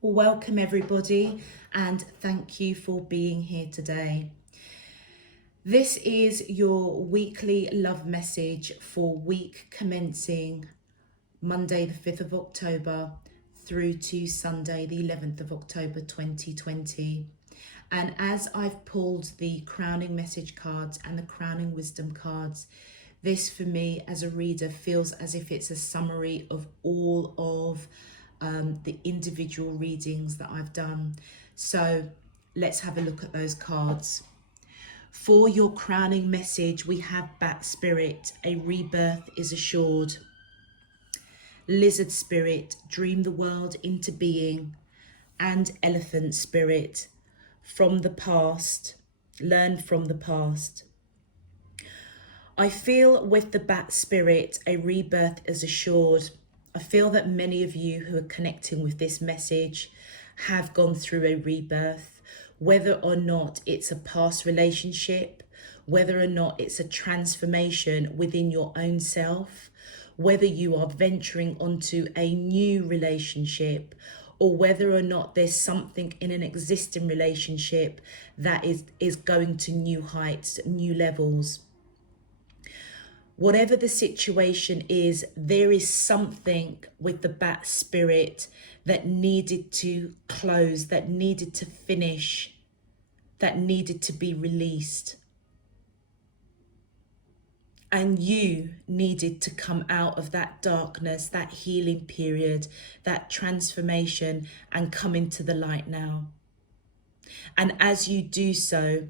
Welcome everybody, and thank you for being here today. This is your weekly love message for week commencing Monday the 5th of October through to Sunday the 11th of October 2020. And as I've pulled the crowning message cards and the crowning wisdom cards, this for me as a reader feels as if it's a summary of all of the individual readings that I've done. So let's have a look at those cards. For your crowning message, we have Bat Spirit, a rebirth is assured. Lizard Spirit, dream the world into being. And Elephant Spirit, from the past, learn from the past. I feel with the Bat Spirit, a rebirth is assured. I feel that many of you who are connecting with this message have gone through a rebirth, whether or not it's a past relationship, whether or not it's a transformation within your own self, whether you are venturing onto a new relationship, or whether or not there's something in an existing relationship that is going to new heights, new levels. Whatever the situation is, there is something with the Bat Spirit that needed to close, that needed to finish, that needed to be released. And you needed to come out of that darkness, that healing period, that transformation, and come into the light now. And as you do so,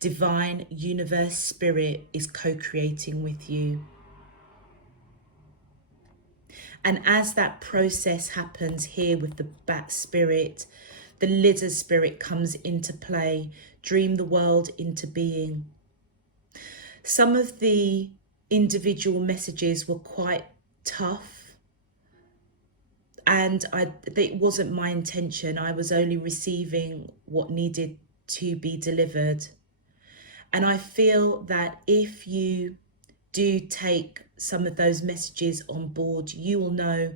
divine universe spirit is co-creating with you. And as that process happens here with the Bat Spirit, the Lizard Spirit comes into play. Dream the world into being. Some of the individual messages were quite tough, and it wasn't my intention. I was only receiving what needed to be delivered. And I feel that if you do take some of those messages on board, you will know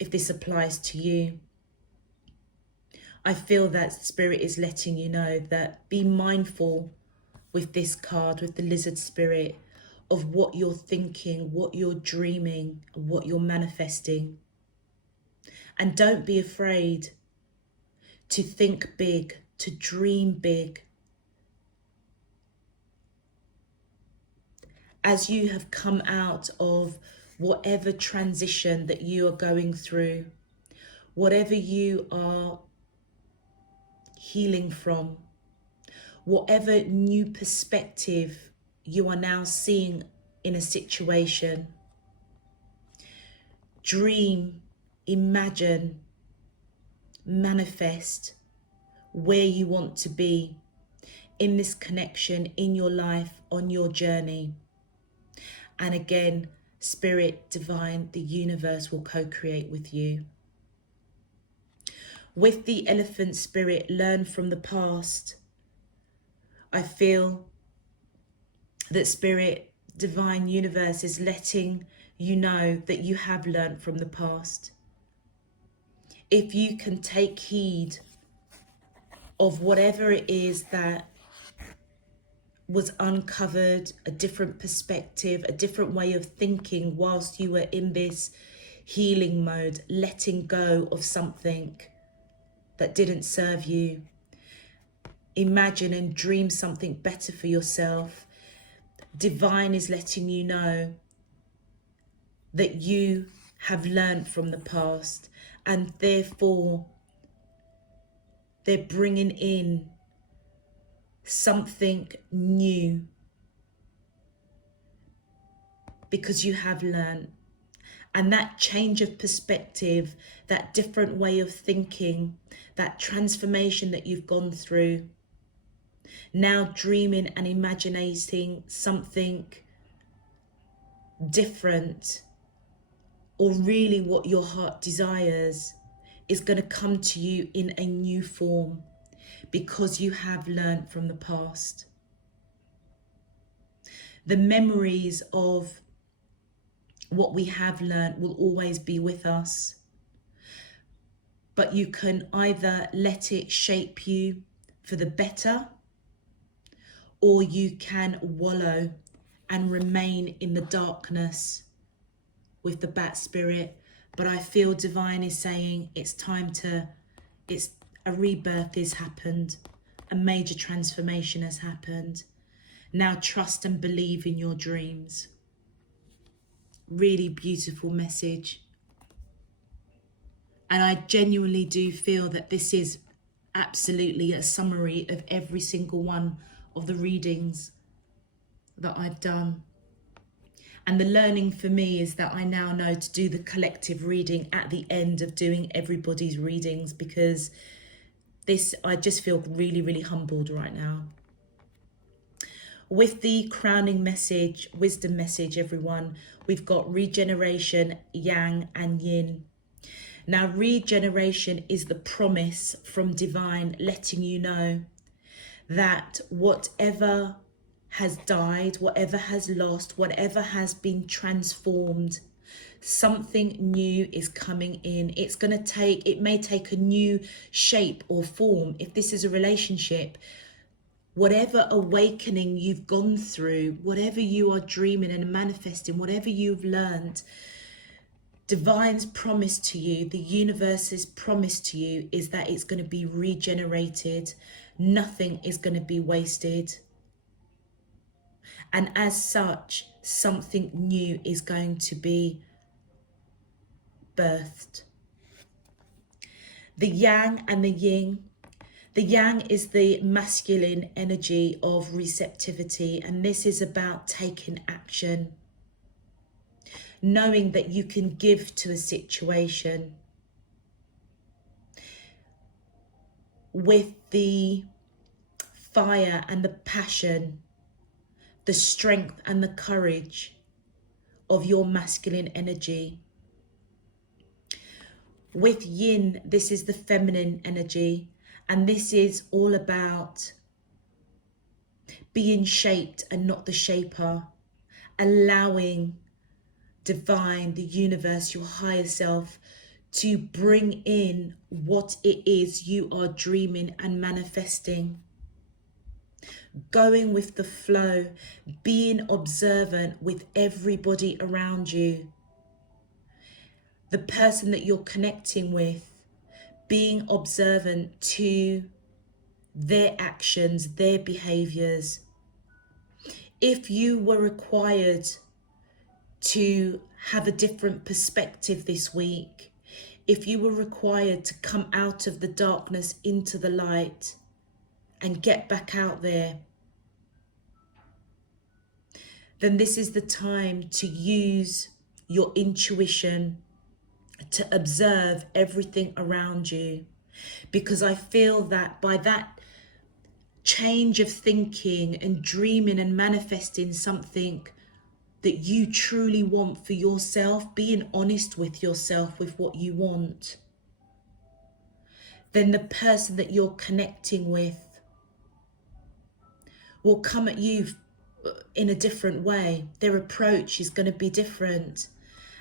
if this applies to you. I feel that Spirit is letting you know that be mindful with this card, with the Lizard Spirit, of what you're thinking, what you're dreaming, what you're manifesting. And don't be afraid to think big, to dream big. As you have come out of whatever transition that you are going through, whatever you are healing from, whatever new perspective you are now seeing in a situation, dream, imagine, manifest where you want to be in this connection, in your life, on your journey. And again, Spirit, Divine, the universe will co-create with you. With the Elephant Spirit, learn from the past. I feel that Spirit, Divine, universe is letting you know that you have learned from the past. If you can take heed of whatever it is that was uncovered, a different perspective, a different way of thinking whilst you were in this healing mode, letting go of something that didn't serve you. Imagine and dream something better for yourself. Divine is letting you know that you have learned from the past, and therefore they're bringing in something new because you have learned. And that change of perspective, that different way of thinking, that transformation that you've gone through, now dreaming and imagining something different, or really what your heart desires, is going to come to you in a new form because you have learned from the past. The memories of what we have learned will always be with us. but you can either let it shape you for the better, or you can wallow and remain in the darkness with the bat spirit. But I feel divine is saying it's time to, it's a rebirth has happened. A major transformation has happened. Now trust and believe in your dreams. Really beautiful message. And I genuinely do feel that this is absolutely a summary of every single one of the readings that I've done. And the learning for me is that I now know to do the collective reading at the end of doing everybody's readings, because this, I just feel really, really humbled right now. With the crowning message, wisdom message, everyone, we've got regeneration, yang and yin. Now, regeneration is the promise from divine letting you know that whatever has died, whatever has lost, whatever has been transformed, something new is coming in. It's going to take, it may take a new shape or form. If this is a relationship, whatever awakening you've gone through, whatever you are dreaming and manifesting, whatever you've learned, divine's promise to you, the universe's promise to you, is that it's going to be regenerated. Nothing is going to be wasted. And as such, something new is going to be birthed. The yang and the yin. The yang is the masculine energy of receptivity, and this is about taking action. Knowing that you can give to a situation. With the fire and the passion, the strength and the courage of your masculine energy. With yin, this is the feminine energy, and this is all about being shaped and not the shaper, allowing divine, the universe, your higher self, to bring in what it is you are dreaming and manifesting. Going with the flow, being observant with everybody around you. The person that you're connecting with, being observant to their actions, their behaviors. If you were required to have a different perspective this week, if you were required to come out of the darkness into the light and get back out there, then this is the time to use your intuition to observe everything around you. Because I feel that by that change of thinking and dreaming and manifesting something that you truly want for yourself, being honest with yourself with what you want, then the person that you're connecting with will come at you in a different way. Their approach is going to be different.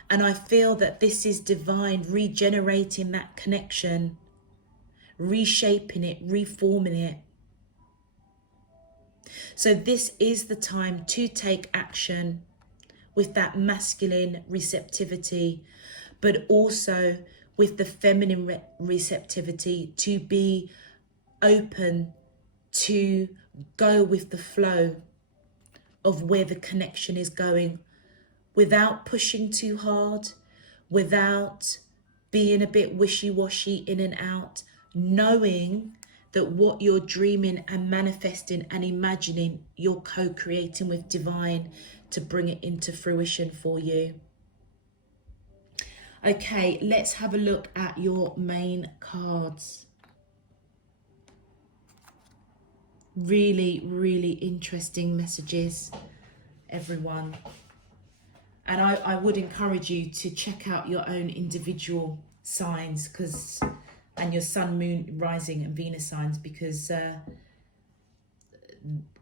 And I feel that this is divine regenerating that connection, reshaping it, reforming it. So this is the time to take action with that masculine receptivity, but also with the feminine receptivity, to be open to go with the flow of where the connection is going, without pushing too hard, without being a bit wishy-washy in and out, knowing that what you're dreaming and manifesting and imagining, you're co-creating with divine to bring it into fruition for you. Okay, let's have a look at your main cards. Really, really interesting messages, everyone. And I would encourage you to check out your own individual signs, and your sun, moon, rising and Venus signs, because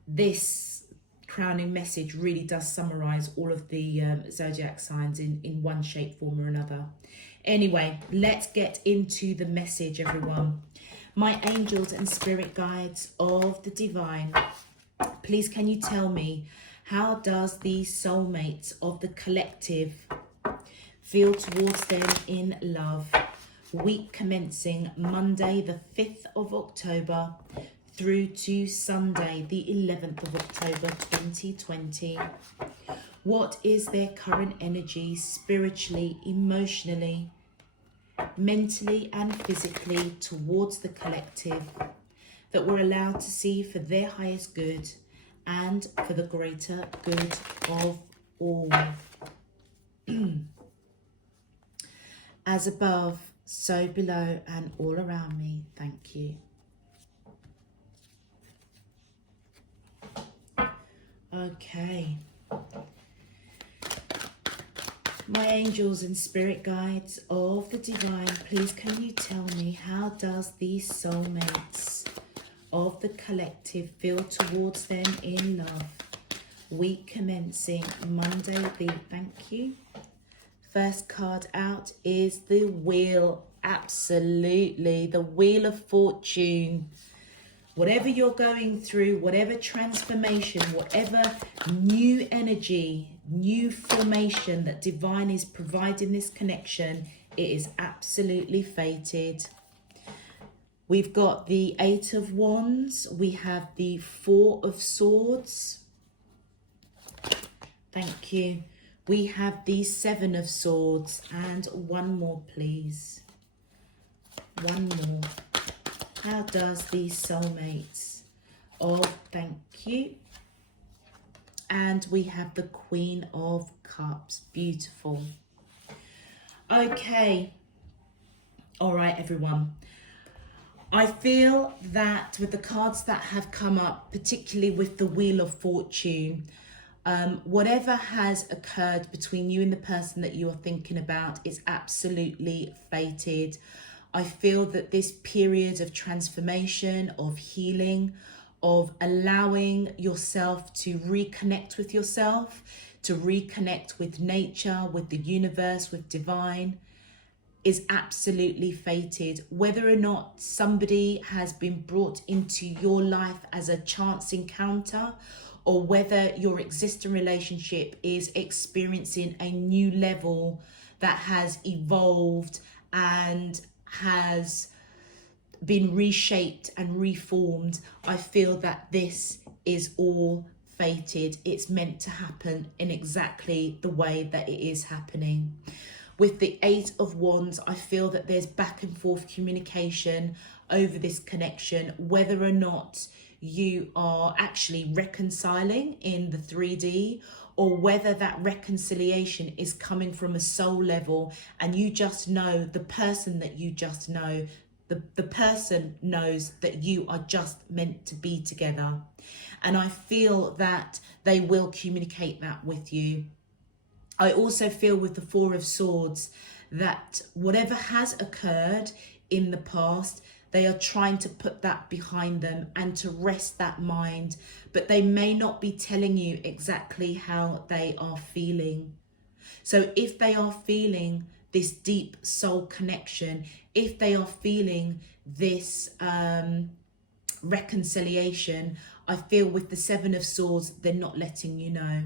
this crowning message really does summarize all of the zodiac signs in one shape, form or another. Anyway, let's get into the message, everyone. My angels and spirit guides of the divine, please can you tell me, how does the soulmates of the collective feel towards them in love? Week commencing Monday the 5th of October through to Sunday the 11th of October 2020. What is their current energy spiritually, emotionally, mentally and physically towards the collective that we're allowed to see for their highest good and for the greater good of all? As above, so below and all around me. Thank you. Okay. My angels and spirit guides of the divine, please can you tell me, how does these soulmates of the collective feel towards them in love? Week commencing Monday the, thank you. First card out is the Wheel. Absolutely, the Wheel of Fortune. Whatever you're going through, whatever transformation, whatever new energy, new formation that divine is providing this connection, it is absolutely fated. We've got the Eight of Wands. We have the Four of Swords. Thank you. We have the Seven of Swords. And one more, please. One more. How does these soulmates of, thank you. And we have the Queen of Cups. Beautiful. Okay. All right, everyone. I feel that with the cards that have come up, particularly with the Wheel of Fortune, whatever has occurred between you and the person that you are thinking about is absolutely fated. I feel that this period of transformation, of healing, of allowing yourself to reconnect with yourself, to reconnect with nature, with the universe, with divine, is absolutely fated. Whether or not somebody has been brought into your life as a chance encounter, or whether your existing relationship is experiencing a new level that has evolved and has been reshaped and reformed, I feel that this is all fated. It's meant to happen in exactly the way that it is happening. With the Eight of Wands, I feel that there's back and forth communication over this connection, whether or not you are actually reconciling in the 3D, or whether that reconciliation is coming from a soul level and you just know the person that you just know, the person knows that you are just meant to be together. And I feel that they will communicate that with you. I also feel with the Four of Swords that whatever has occurred in the past, they are trying to put that behind them and to rest that mind, but they may not be telling you exactly how they are feeling. So if they are feeling this deep soul connection, if they are feeling this reconciliation, I feel with the Seven of Swords, they're not letting you know.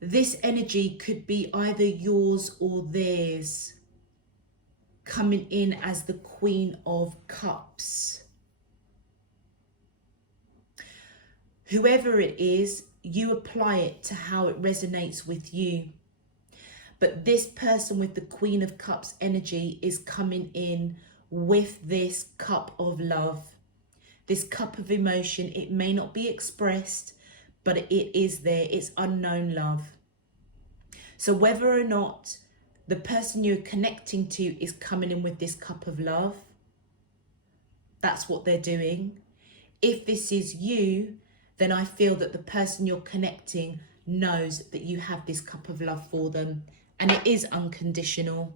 This energy could be either yours or theirs, coming in as the Queen of Cups. Whoever it is, you apply it to how it resonates with you. But this person with the Queen of Cups energy is coming in with this cup of love, this cup of emotion. It may not be expressed, but it is there. It's unknown love. So whether or not the person you're connecting to is coming in with this cup of love, that's what they're doing. If this is you, then I feel that the person you're connecting knows that you have this cup of love for them, and it is unconditional.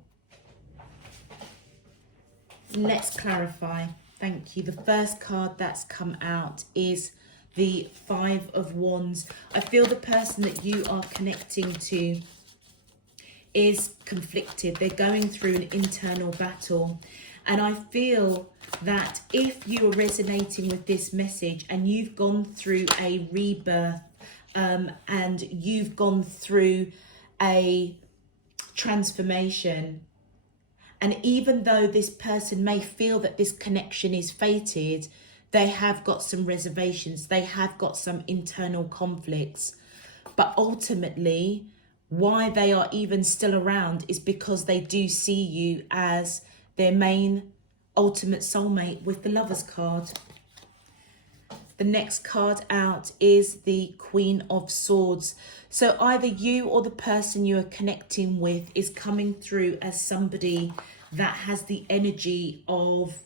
Let's clarify. Thank you. The first card that's come out is the Five of Wands. I feel the person that you are connecting to is conflicted. They're going through an internal battle. And I feel that if you are resonating with this message and you've gone through a rebirth, and you've gone through a transformation, and even though this person may feel that this connection is fated, they have got some reservations, they have got some internal conflicts. But ultimately, why they are even still around is because they do see you as their main ultimate soulmate with the Lovers card. The next card out is the Queen of Swords. So either you or the person you are connecting with is coming through as somebody that has the energy of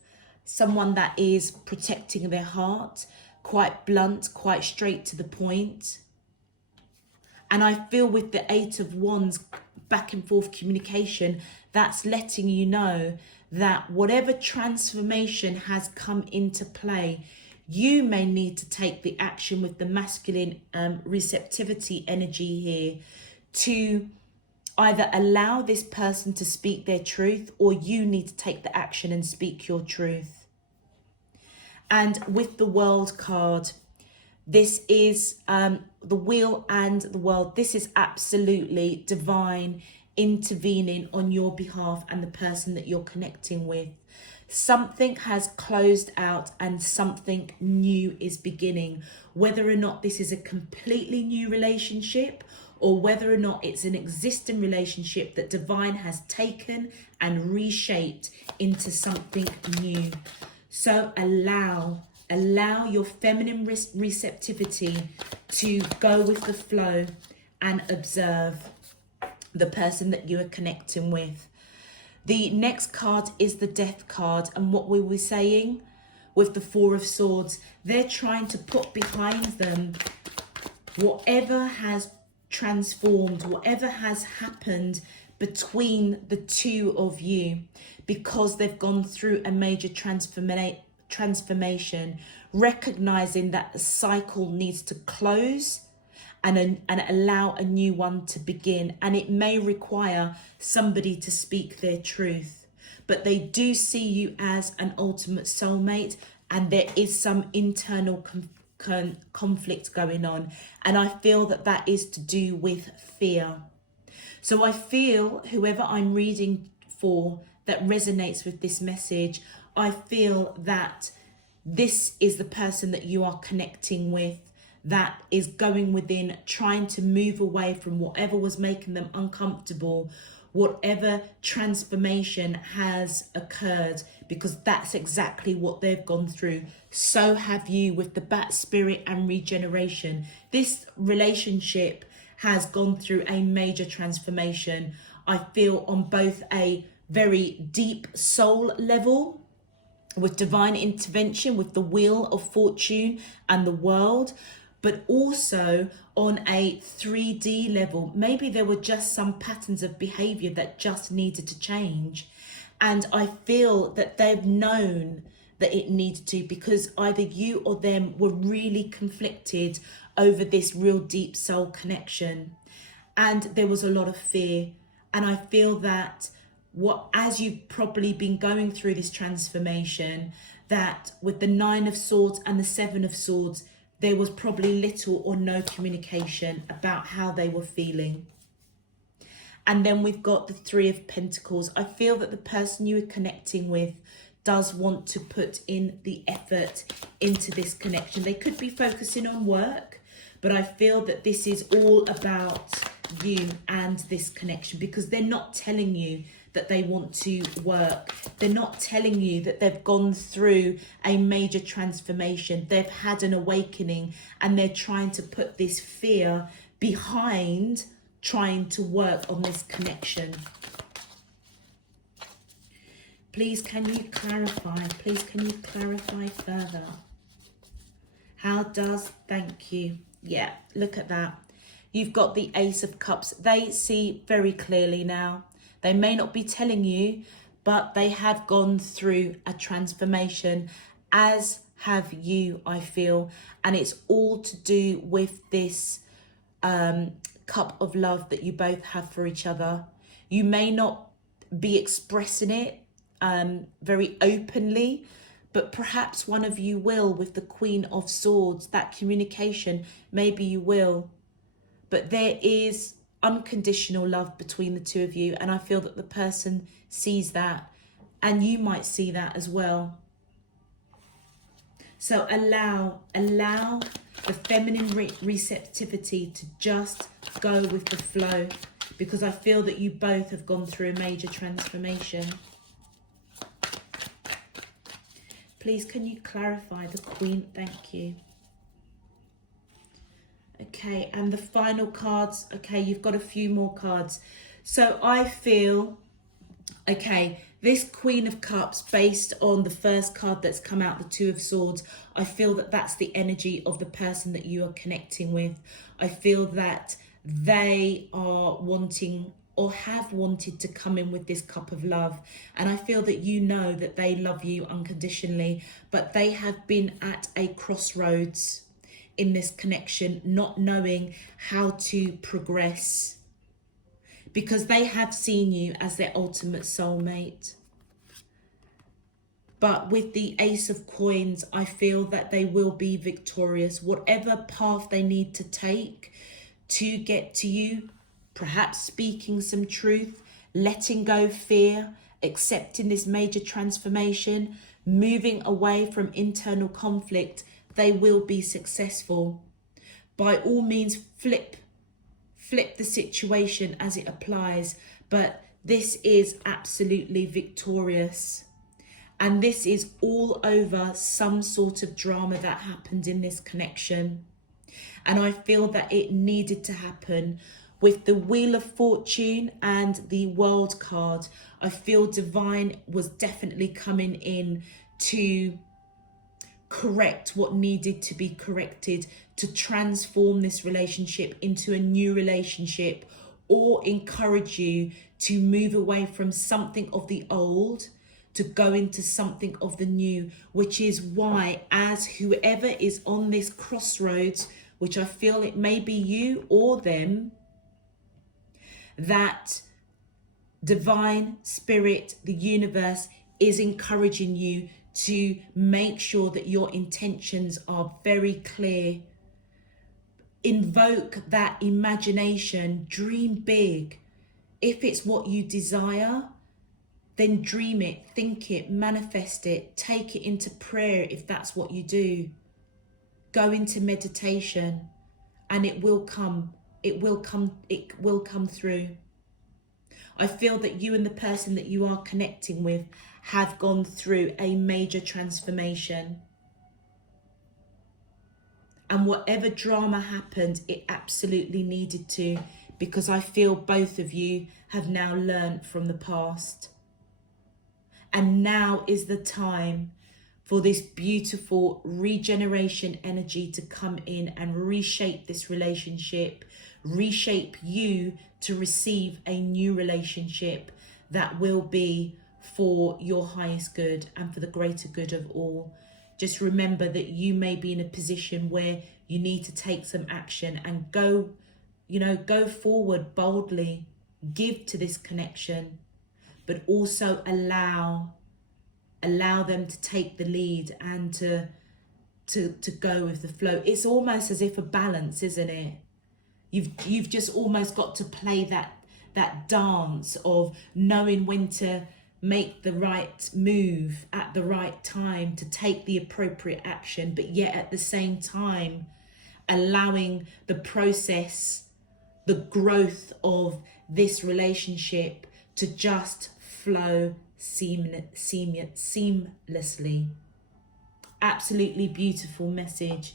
someone that is protecting their heart, quite blunt, quite straight to the point. And I feel with the Eight of Wands, back and forth communication, that's letting you know that whatever transformation has come into play, you may need to take the action with the masculine receptivity energy here to either allow this person to speak their truth, or you need to take the action and speak your truth. And with the World card, this is the Wheel and the World. This is absolutely divine intervening on your behalf and the person that you're connecting with. Something has closed out and something new is beginning. Whether or not this is a completely new relationship, or whether or not it's an existing relationship that divine has taken and reshaped into something new. So allow your feminine receptivity to go with the flow and observe the person that you are connecting with. The next card is the Death card, and what we were saying with the Four of Swords, they're trying to put behind them whatever has transformed, whatever has happened between the two of you, because they've gone through a major transformation, recognizing that the cycle needs to close and allow a new one to begin. And it may require somebody to speak their truth, but they do see you as an ultimate soulmate, and there is some internal conflict going on. And I feel that that is to do with fear. So I feel whoever I'm reading for that resonates with this message, I feel that this is the person that you are connecting with that is going within, trying to move away from whatever was making them uncomfortable, whatever transformation has occurred, because that's exactly what they've gone through. So have you with the Bat Spirit and Regeneration. This relationship has gone through a major transformation. I feel on both a very deep soul level, with divine intervention, with the Wheel of Fortune and the World, but also on a 3D level. Maybe there were just some patterns of behavior that just needed to change. And I feel that they've known that it needed to, because either you or them were really conflicted over this real deep soul connection. And there was a lot of fear. And I feel that as you've probably been going through this transformation, that with the Nine of Swords and the Seven of Swords, there was probably little or no communication about how they were feeling. And then we've got the Three of Pentacles. I feel that the person you are connecting with does want to put in the effort into this connection. They could be focusing on work, but I feel that this is all about you and this connection, because they're not telling you that they want to work. They're not telling you that they've gone through a major transformation. They've had an awakening, and they're trying to put this fear behind trying to work on this connection. Please, can you clarify? Please, can you clarify further? How does, thank you. Yeah, look at that. You've got the Ace of Cups. They see very clearly now. They may not be telling you, but they have gone through a transformation, as have you, I feel. And it's all to do with this cup of love that you both have for each other. You may not be expressing it very openly, but perhaps one of you will with the Queen of Swords. That communication, maybe you will. But there is unconditional love between the two of you, and I feel that the person sees that, and you might see that as well. So allow the feminine receptivity to just go with the flow, because I feel that you both have gone through a major transformation. Please, can you clarify the Queen? Thank you. Okay, and the final cards. Okay, you've got a few more cards. So I feel, okay, this Queen of Cups, based on the first card that's come out, the Two of Swords, I feel that that's the energy of the person that you are connecting with. I feel that they are wanting or have wanted to come in with this cup of love. And I feel that you know that they love you unconditionally, but they have been at a crossroads in this connection, not knowing how to progress, because they have seen you as their ultimate soulmate. But with the Ace of Coins, I feel that they will be victorious. Whatever path they need to take to get to you, perhaps speaking some truth, letting go fear, accepting this major transformation, moving away from internal conflict, they will be successful. By all means, flip the situation as it applies, but this is absolutely victorious. And this is all over some sort of drama that happened in this connection. And I feel that it needed to happen. With the Wheel of Fortune and the World card, I feel Divine was definitely coming in to correct what needed to be corrected, to transform this relationship into a new relationship, or encourage you to move away from something of the old to go into something of the new, which is why, as whoever is on this crossroads, which I feel it may be you or them, that divine spirit, the universe, is encouraging you to make sure that your intentions are very clear. Invoke that imagination, dream big. If it's what you desire, then dream it, think it, manifest it, take it into prayer if that's what you do. Go into meditation and it will come. It will come through. I feel that you and the person that you are connecting with have gone through a major transformation. And whatever drama happened, it absolutely needed to, because I feel both of you have now learned from the past. And now is the time for this beautiful regeneration energy to come in and reshape this relationship, reshape you to receive a new relationship that will be for your highest good and for the greater good of all. Just remember that you may be in a position where you need to take some action and go forward boldly, give to this connection, but also allow them to take the lead and to go with the flow. It's almost as if a balance, isn't it? You've just almost got to play that dance of knowing when to make the right move at the right time, to take the appropriate action, but yet at the same time allowing the process, the growth of this relationship to just flow seamlessly. Absolutely beautiful message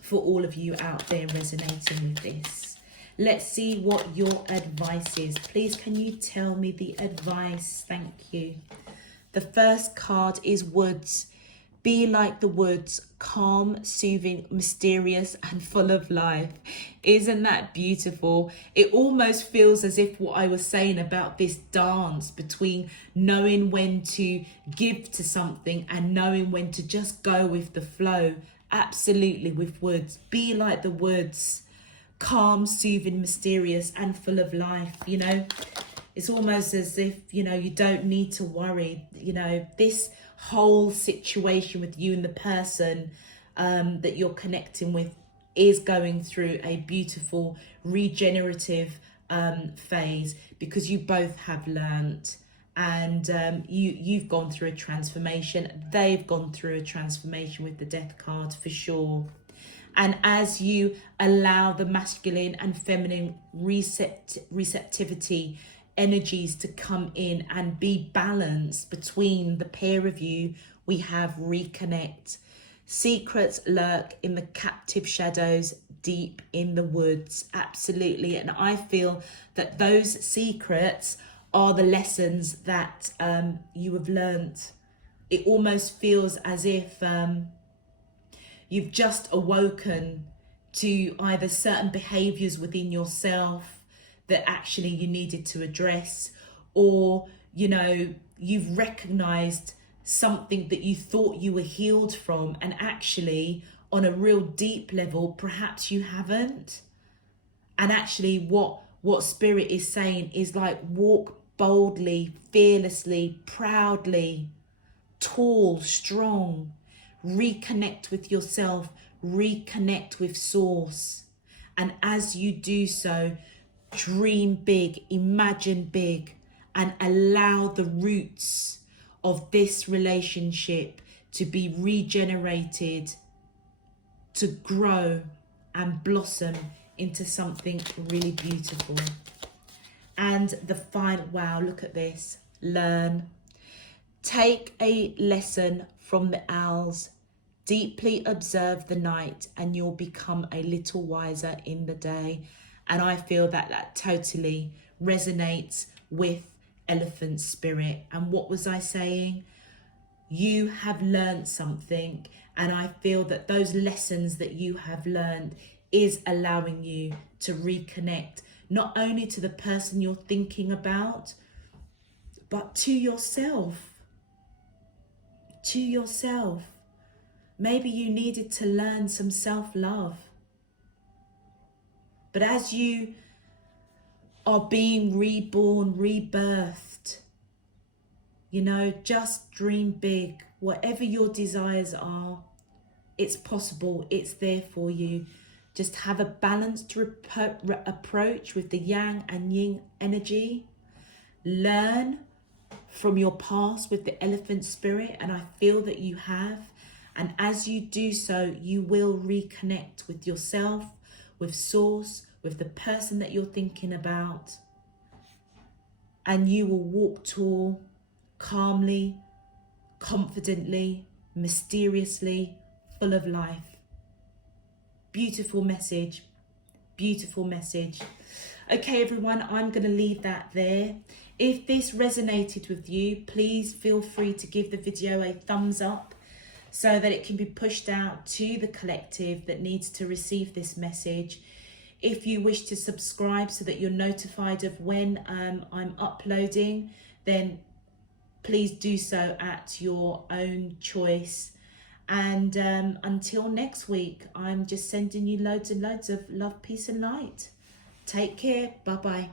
for all of you out there resonating with this. Let's see what your advice is. Please, can you tell me the advice? Thank you. The first card is Woods. Be like the woods, calm, soothing, mysterious, and full of life. Isn't that beautiful? It almost feels as if what I was saying about this dance between knowing when to give to something and knowing when to just go with the flow. Absolutely, with woods. Be like the woods, calm, soothing, mysterious, and full of life. You know, it's almost as if, you know, you don't need to worry. You know, this whole situation with you and the person that you're connecting with is going through a beautiful regenerative phase, because you both have learnt, and you've gone through a transformation. They've gone through a transformation with the death card, for sure. And as you allow the masculine and feminine receptivity energies to come in and be balanced between the pair of you, we have reconnect. Secrets lurk in the captive shadows deep in the woods. Absolutely. And I feel that those secrets are the lessons that you have learnt. It almost feels as if you've just awoken to either certain behaviours within yourself that actually you needed to address, or, you know, you've recognized something that you thought you were healed from, and actually on a real deep level perhaps you haven't. And actually what spirit is saying is like, walk boldly, fearlessly, proudly, tall, strong, reconnect with yourself, reconnect with source. And as you do so, dream big, imagine big, and allow the roots of this relationship to be regenerated, to grow and blossom into something really beautiful. And the final, wow, look at this. Learn. Take a lesson from the owls. Deeply observe the night and you'll become a little wiser in the day. And I feel that that totally resonates with elephant spirit. And what was I saying? You have learned something, and I feel that those lessons that you have learned is allowing you to reconnect, not only to the person you're thinking about, but to yourself. To yourself. Maybe you needed to learn some self-love. But as you are being reborn, rebirthed, you know, just dream big. Whatever your desires are, it's possible. It's there for you. Just have a balanced approach with the yang and yin energy. Learn from your past with the elephant spirit, and I feel that you have. And as you do so, you will reconnect with yourself, with source, with the person that you're thinking about, and you will walk tall, calmly, confidently, mysteriously, full of life. Beautiful message. Beautiful message. Okay, everyone, I'm going to leave that there. If this resonated with you, please feel free to give the video a thumbs up so that it can be pushed out to the collective that needs to receive this message. If you wish to subscribe so that you're notified of when I'm uploading, then please do so at your own choice. And until next week, I'm just sending you loads and loads of love, peace and light. Take care. Bye-bye.